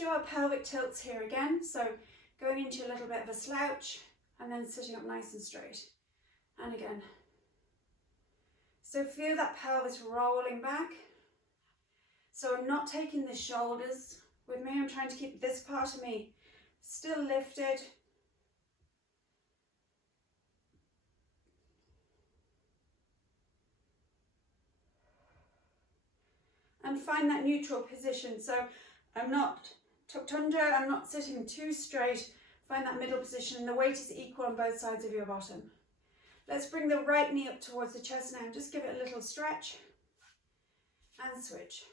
do our pelvic tilts here again. So going into a little bit of a slouch and then sitting up nice and straight. And again. So feel that pelvis rolling back. So I'm not taking the shoulders with me. I'm trying to keep this part of me still lifted. And find that neutral position. So I'm not tucked under, I'm not sitting too straight. Find that middle position. The weight is equal on both sides of your bottom. Let's bring the right knee up towards the chest now. Just give it a little stretch and switch.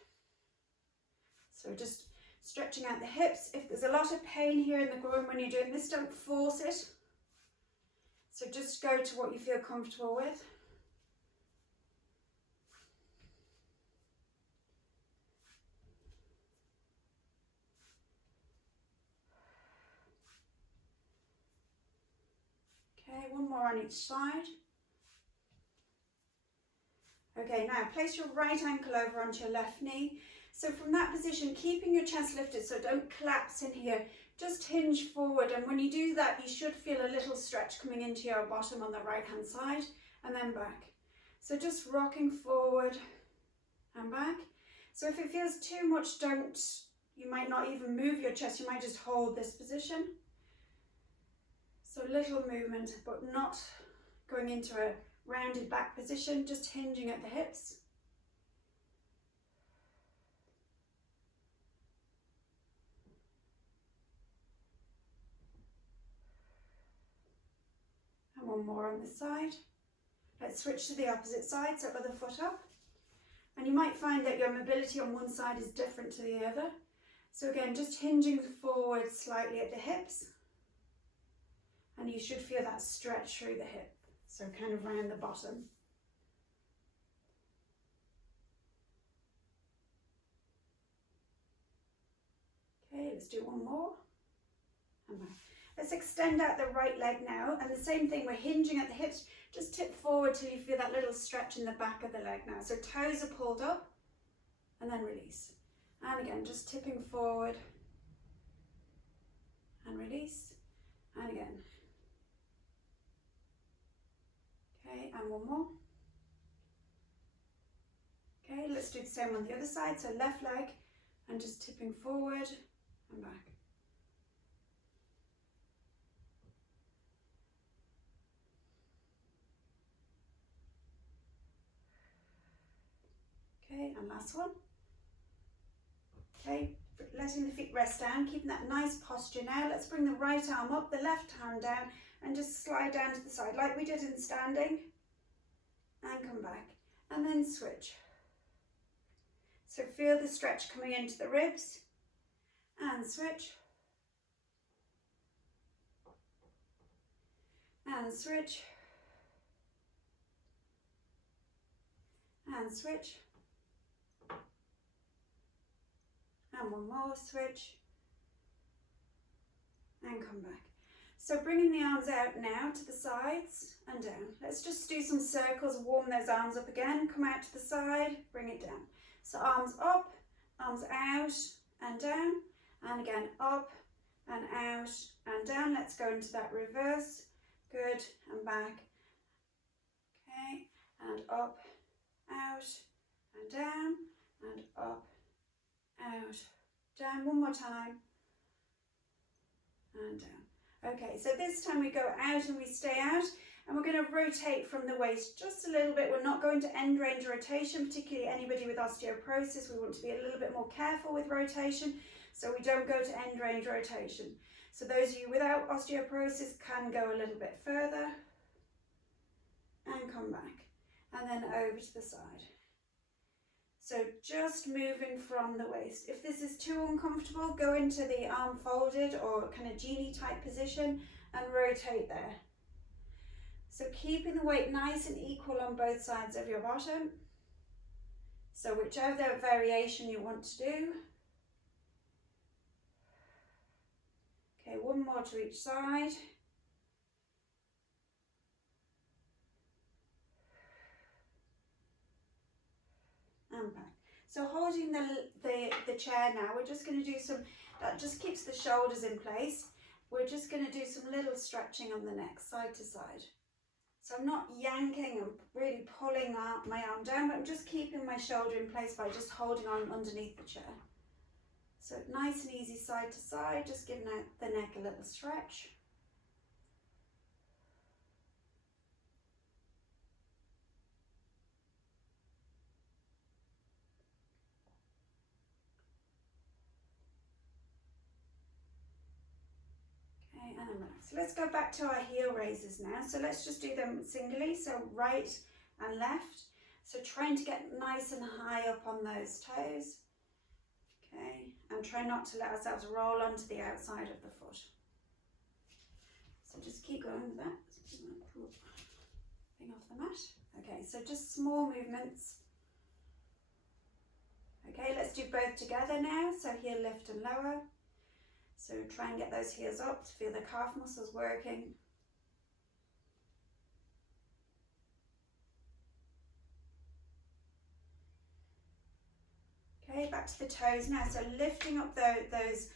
So just stretching out the hips. If there's a lot of pain here in the groin when you're doing this, don't force it. So just go to what you feel comfortable with. Okay, one more on each side. Okay, now place your right ankle over onto your left knee. So from that position, keeping your chest lifted so don't collapse in here, just hinge forward. And when you do that, you should feel a little stretch coming into your bottom on the right hand side and then back. So just rocking forward and back. So if it feels too much, you might not even move your chest, you might just hold this position. So little movement, but not going into a rounded back position, just hinging at the hips. And one more on this side. Let's switch to the opposite side, so other foot up. And you might find that your mobility on one side is different to the other. So again, just hinging forward slightly at the hips. And you should feel that stretch through the hip. So kind of round the bottom. Okay, let's do one more. And back. Let's extend out the right leg now. And the same thing, we're hinging at the hips. Just tip forward till you feel that little stretch in the back of the leg now. So toes are pulled up and then release. And again, just tipping forward and release. And again. Okay, and one more. Okay, let's do the same on the other side. So left leg and just tipping forward and back. Okay, and last one. Okay, letting the feet rest down, keeping that nice posture now. Let's bring the right arm up, the left hand down, and just slide down to the side like we did in standing. And come back. And then switch. So feel the stretch coming into the ribs. And switch. And switch. And switch. And one more, switch. And come back. So bringing the arms out now to the sides and down. Let's just do some circles, warm those arms up again. Come out to the side, bring it down. So arms up, arms out and down. And again, up and out and down. Let's go into that reverse. Good, and back. Okay, and up, out and down, and up, out, down. One more time. And down. Okay, so this time we go out and we stay out, and we're going to rotate from the waist just a little bit. We're not going to end range rotation, particularly anybody with osteoporosis. We want to be a little bit more careful with rotation, so we don't go to end range rotation. So those of you without osteoporosis can go a little bit further and come back, and then over to the side. So just moving from the waist. If this is too uncomfortable, go into the arm folded or kind of genie type position and rotate there. So keeping the weight nice and equal on both sides of your bottom. So whichever variation you want to do. Okay, one more to each side. And back. So holding the chair now, we're just going to do some That just keeps the shoulders in place. We're just going to do some little stretching on the neck, side to side. So I'm not yanking and really pulling my arm down, but I'm just keeping my shoulder in place by just holding on underneath the chair. So nice and easy side to side, just giving out the neck a little stretch. Okay, and then relax. So let's go back to our heel raises now. So let's just do them singly, so right and left. So trying to get nice and high up on those toes. Okay, and try not to let ourselves roll onto the outside of the foot. So just keep going with that. Thing off the mat. Okay, so just small movements. Okay, let's do both together now. So heel lift and lower. So try and get those heels up to feel the calf muscles working. Okay, back to the toes now. So lifting up those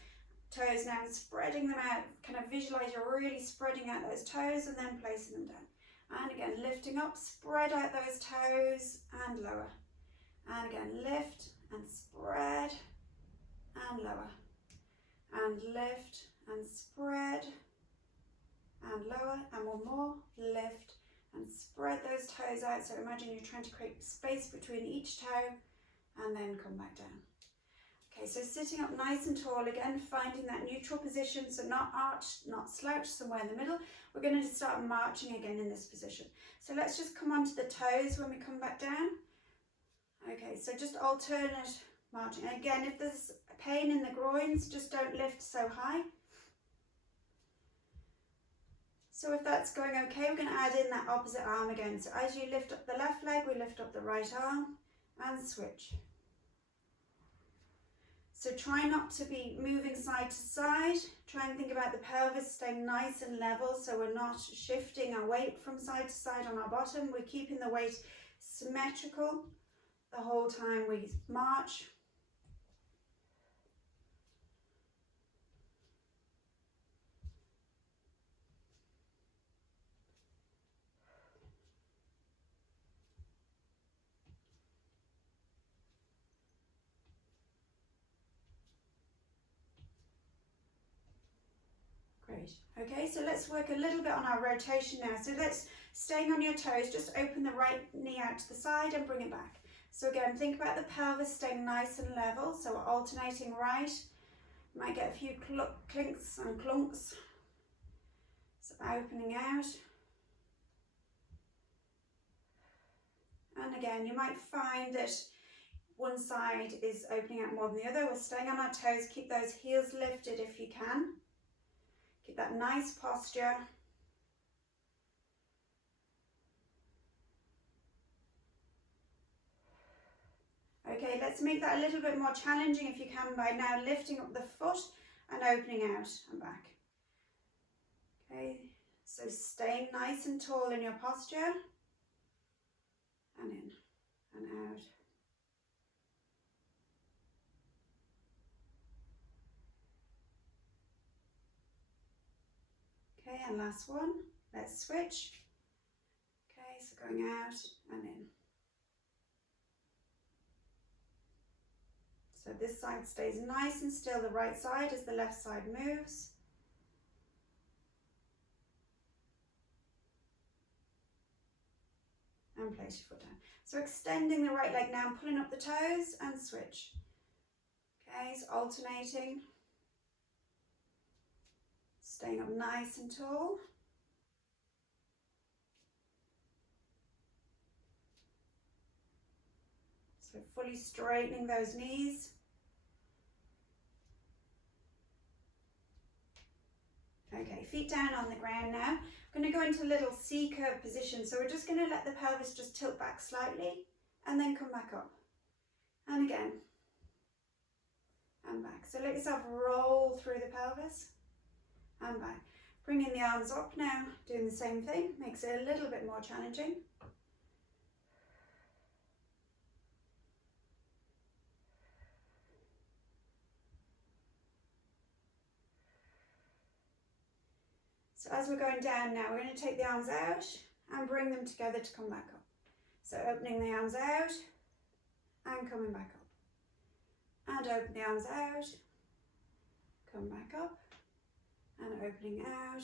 toes now and spreading them out. Kind of visualize you're really spreading out those toes and then placing them down. And again, lifting up, spread out those toes and lower. And again, lift and spread and lower. And lift and spread and lower. And one more, lift and spread those toes out. So imagine you're trying to create space between each toe and then come back down. Okay, so sitting up nice and tall again, finding that neutral position, so not arched, not slouched, somewhere in the middle. We're going to start marching again in this position. So let's just come onto the toes when we come back down. Okay, so just alternate marching. And again, if there's pain in the groins, just don't lift so high. So if that's going okay, we're going to add in that opposite arm again. So as you lift up the left leg, we lift up the right arm and switch. So try not to be moving side to side. Try and think about the pelvis staying nice and level, so we're not shifting our weight from side to side on our bottom. We're keeping the weight symmetrical the whole time we march. Great. Okay, so let's work a little bit on our rotation now. So let's, staying on your toes, just open the right knee out to the side and bring it back. So again, think about the pelvis staying nice and level. So we're alternating right. Might get a few clinks and clunks. So opening out. And again, you might find that one side is opening out more than the other. We're staying on our toes. Keep those heels lifted if you can. Keep that nice posture. Okay, let's make that a little bit more challenging if you can by now lifting up the foot and opening out and back. Okay, so staying nice and tall in your posture. And in and out. Okay, and last one. Let's switch. Okay, so going out and in. So this side stays nice and still, the right side, as the left side moves. And place your foot down. So extending the right leg now, pulling up the toes and switch. Okay, so alternating. Staying up nice and tall. So fully straightening those knees. Okay, feet down on the ground now. I'm going to go into a little C-curve position. So we're just going to let the pelvis just tilt back slightly and then come back up. And again. And back. So let yourself roll through the pelvis and back. Bringing the arms up now, doing the same thing. Makes it a little bit more challenging. So as we're going down now, we're going to take the arms out and bring them together to come back up. So opening the arms out and coming back up. And open the arms out, come back up, and opening out,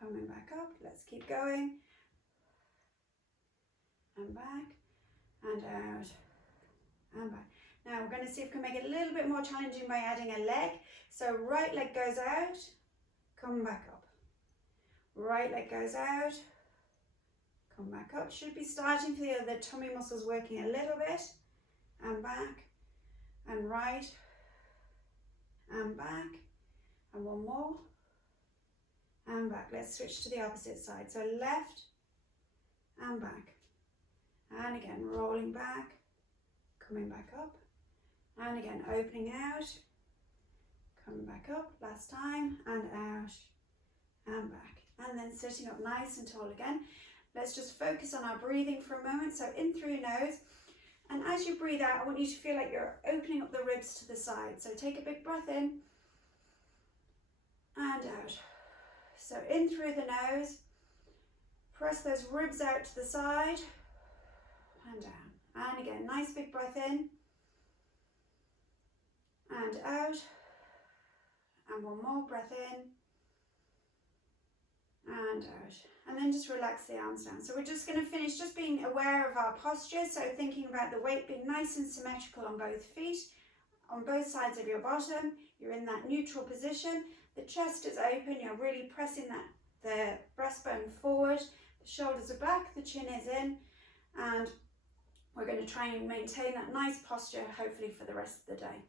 coming back up. Let's keep going. And back, and out, and back. Now we're going to see if we can make it a little bit more challenging by adding a leg. So right leg goes out, come back up. Right leg goes out, come back up. Should be starting to feel the tummy muscles working a little bit. And back, and right, and back, and one more, and back. Let's switch to the opposite side. So left, and back. And again, rolling back, coming back up, and again, opening out, coming back up, last time, and out, and back. And then sitting up nice and tall again. Let's just focus on our breathing for a moment. So in through your nose, and as you breathe out, I want you to feel like you're opening up the ribs to the side. So take a big breath in, and out. So in through the nose, press those ribs out to the side, and down. And again, nice big breath in and out. And one more breath in and out. And then just relax the arms down. So we're just going to finish just being aware of our posture. So thinking about the weight being nice and symmetrical on both feet, on both sides of your bottom. You're in that neutral position. The chest is open. You're really pressing the breastbone forward. The shoulders are back. The chin is in. And we're going to try and maintain that nice posture, hopefully for the rest of the day.